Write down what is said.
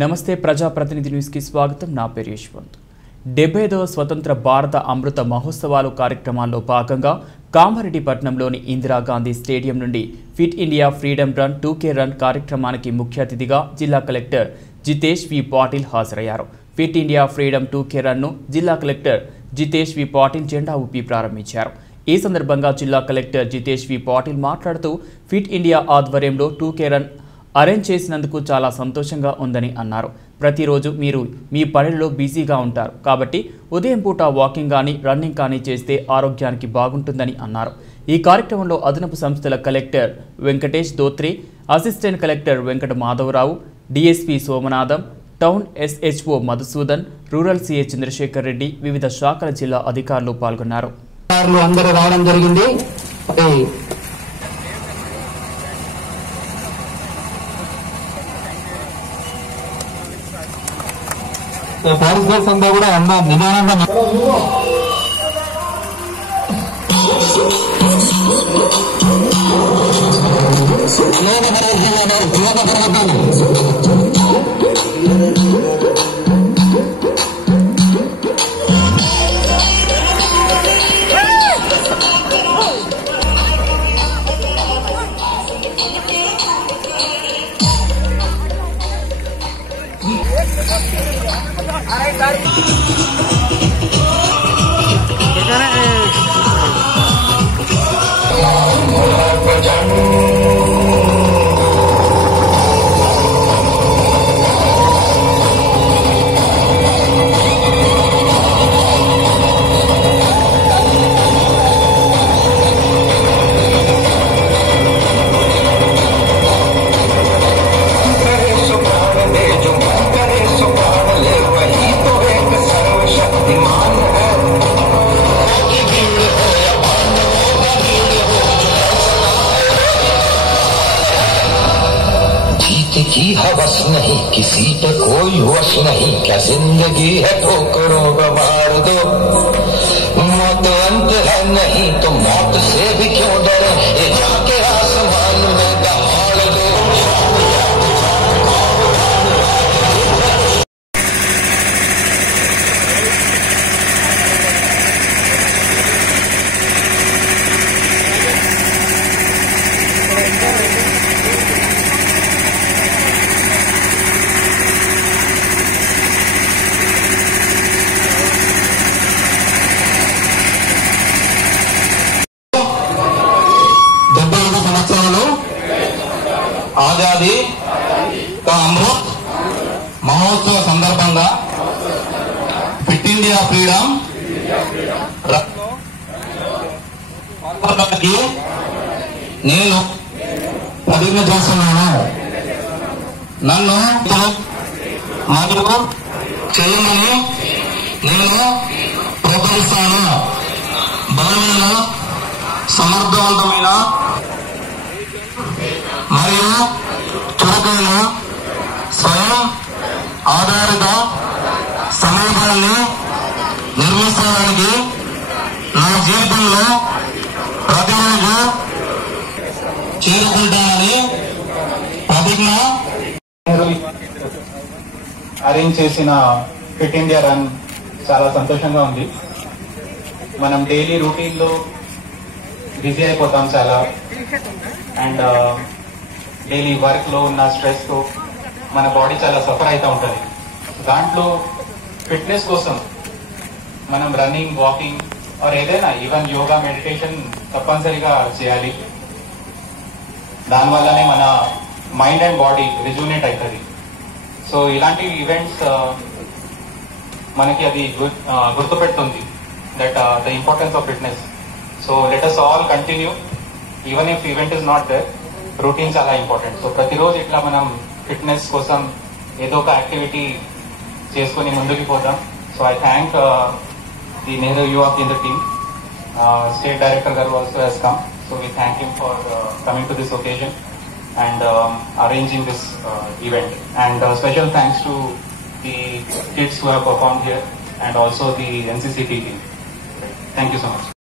నమస్తే ప్రజాప్రతినిధి న్యూస్ కి స్వాగతం. నా పేరు యశ్వంత్. 75వ స్వతంత్ర భారత అమృత మహోత్సవాలు కార్యక్రమాల్లో భాగంగా కామారెడ్డిపట్నంలోని ఇందిరాగాంధీ స్టేడియం నుండి fit India freedom run 2K run కార్యక్రమానికి ముఖ్య అతిథిగా జిల్లా కలెక్టర్ జితేష్ వి పాటిల్ హాజరయ్యారు. Fit India freedom 2K run జిల్లా కలెక్టర్ జితేష్ వి పాటిల్ జెండా ఊపి ప్రారంభించారు. ఈ సందర్భంగా జిల్లా కలెక్టర్ జితేష్ వి పాటిల్ మాట్లాడుతూ ఫిట్ ఇండియా ఆధ్వర్యంలో 2K రన్ అరేంజ్ చేసినందుకు చాలా సంతోషంగా ఉందని అన్నారు. ప్రతిరోజు మీరు మీ పనుల్లో బిజీగా ఉంటారు కాబట్టి ఉదయం పూట వాకింగ్ కానీ రన్నింగ్ కానీ చేస్తే ఆరోగ్యానికి బాగుంటుందని అన్నారు. ఈ కార్యక్రమంలో అదనపు సంస్థల collector Venkatesh Dhotre, assistant collector Venkata Madhavarao, DSP Somanatham, town SHO Madhusudan, rural CA Chandrasekhar Reddy, వివిధ శాఖల జిల్లా అధికారులు పాల్గొన్నారు. పార్టిసిపేట్స్ అంతా కూడా అన్న నిదానంగా की हवस नहीं, किसी पे कोई होश नहीं, क्या जिंदगी है ठोकरों का मार दो, मौत अंत है नहीं तो मौत से भी क्यों डरे, ये जाके आसमान में दहाड़ दो. ఆజాదీ కా అమృత్ మహోత్సవ సందర్భంగా ఫిట్ ఇండియా ఫ్రీడమ్ పాల్గొనడానికి నేను ప్రతిజ్ఞ చేస్తున్నాను. నన్ను మరియు చేయమని నేను ప్రోత్సహిస్తాను. బలమైన సమర్థవంతమైన మరియు చురుకైన స్వయం ఆధారిత సమాజాన్ని నిర్మించడానికి నా జీవితంలో ప్రతిరోజు చేరుకుంటానని ప్రతిజ్ఞ. అరేంజ్ చేసిన ఫిట్ ఇండియా రన్ చాలా సంతోషంగా ఉంది. మనం డైలీ రూటీన్ లో బిజీ అయిపోతాం చాలా, అండ్ డైలీ వర్క్ లో ఉన్న స్ట్రెస్ తో మన బాడీ చాలా సఫర్ అవుతూ ఉంటుంది. దాంట్లో ఫిట్నెస్ కోసం మనం రన్నింగ్, వాకింగ్ ఆర్ ఏదైనా ఈవెన్ యోగా, మెడిటేషన్ తప్పనిసరిగా చేయాలి. దానివల్లనే మన మైండ్ అండ్ బాడీ రిజూనేట్ అవుతుంది. సో ఇలాంటి ఈవెంట్స్ మనకి అది గుర్తుపెడుతుంది that the importance of fitness. So let us all continue even if event is not there. Routine చాలా ఇంపార్టెంట్. సో ప్రతిరోజు ఇట్లా మనం ఫిట్నెస్ కోసం ఏదో ఒక యాక్టివిటీ చేసుకుని ముందుకు పోదాం. So I thank the Nehru Yuva Kendra team. State director గారు also he's come. So we thank him for coming to this occasion and arranging this event. And special thanks to the kids who have performed here and also the NCCT team. Thank you so much.